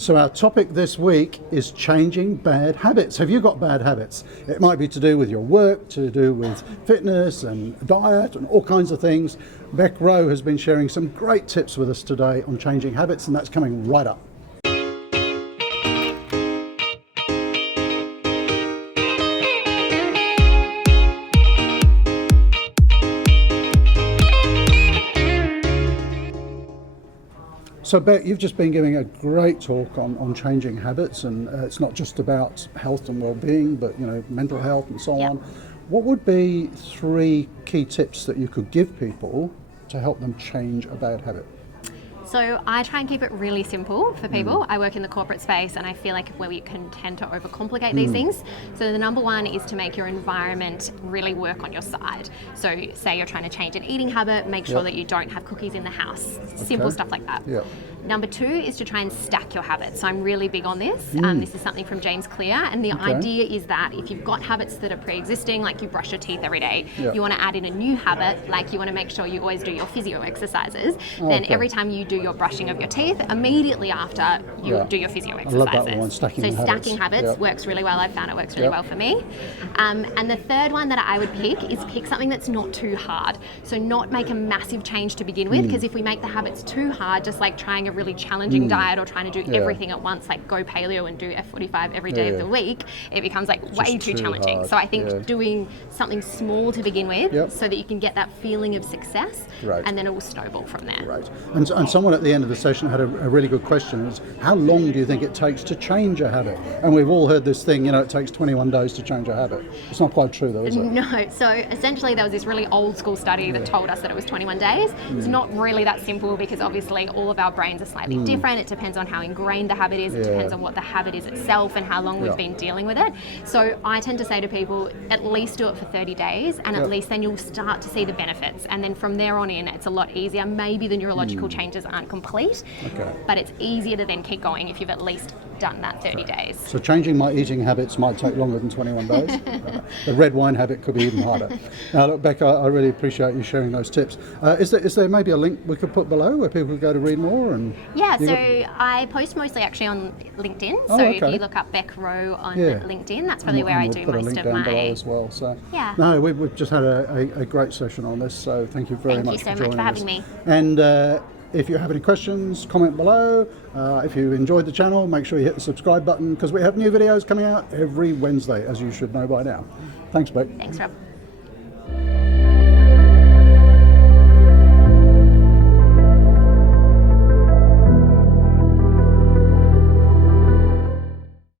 So our topic this week is changing bad habits. Have you got bad habits? It might be to do with your work, to do with fitness and diet and all kinds of things. Bec Rowe has been sharing some great tips with us today on changing habits, and that's coming right up. So Bec, you've just been giving a great talk on changing habits, and it's not just about health and well-being, but mental health and so on. What would be 3 key tips that you could give people to help them change a bad habit? So I try and keep it really simple for people. I work in the corporate space and I feel like where we can tend to overcomplicate these things. So the number one is to make your environment really work on your side. So say you're trying to change an eating habit, make sure that you don't have cookies in the house. Simple stuff like that. Number 2 is to try and stack your habits. So I'm really big on this. This is something from James Clear, and the idea is that if you've got habits that are pre-existing, like you brush your teeth every day, you want to add in a new habit, like you want to make sure you always do your physio exercises, then every time you do your brushing of your teeth, immediately after you do your physio exercises. I love that one, stacking habits works really well. I've found it works really well for me. And the third one that I would pick something that's not too hard. So not make a massive change to begin with, because if we make the habits too hard, just like trying a really challenging diet or trying to do everything at once, like go paleo and do F45 every day of the week, it becomes like way too challenging. Hard. So I think doing something small to begin with so that you can get that feeling of success and then it will snowball from there. Right. And someone at the end of the session had a really good question, is how long do you think it takes to change a habit? And we've all heard this thing, it takes 21 days to change a habit. It's not quite true though, is it? No. So essentially there was this really old school study that told us that it was 21 days. It's not really that simple, because obviously all of our brains are slightly different. It depends on how ingrained the habit is. It depends on what the habit is itself and how long we've been dealing with it. So I tend to say to people, at least do it for 30 days, and at least then you'll start to see the benefits. And then from there on in, it's a lot easier. Maybe the neurological changes aren't complete, but it's easier to then keep going if you've at least done that 30 days. So changing my eating habits might take longer than 21 days. The red wine habit could be even harder. Now look, Bec, I really appreciate you sharing those tips. Is there maybe a link we could put below where people could go to read more? And so I post mostly actually on LinkedIn. So if you look up Bec Rowe on LinkedIn, that's probably where I do put a most link of down my... below as well. So no, we've just had a great session on this, so thank you very much for joining us. Thank you so much for having me. And if you have any questions, comment below. If you enjoyed the channel, make sure you hit the subscribe button, because we have new videos coming out every Wednesday, as you should know by now. Thanks, Bec. Thanks, Rob.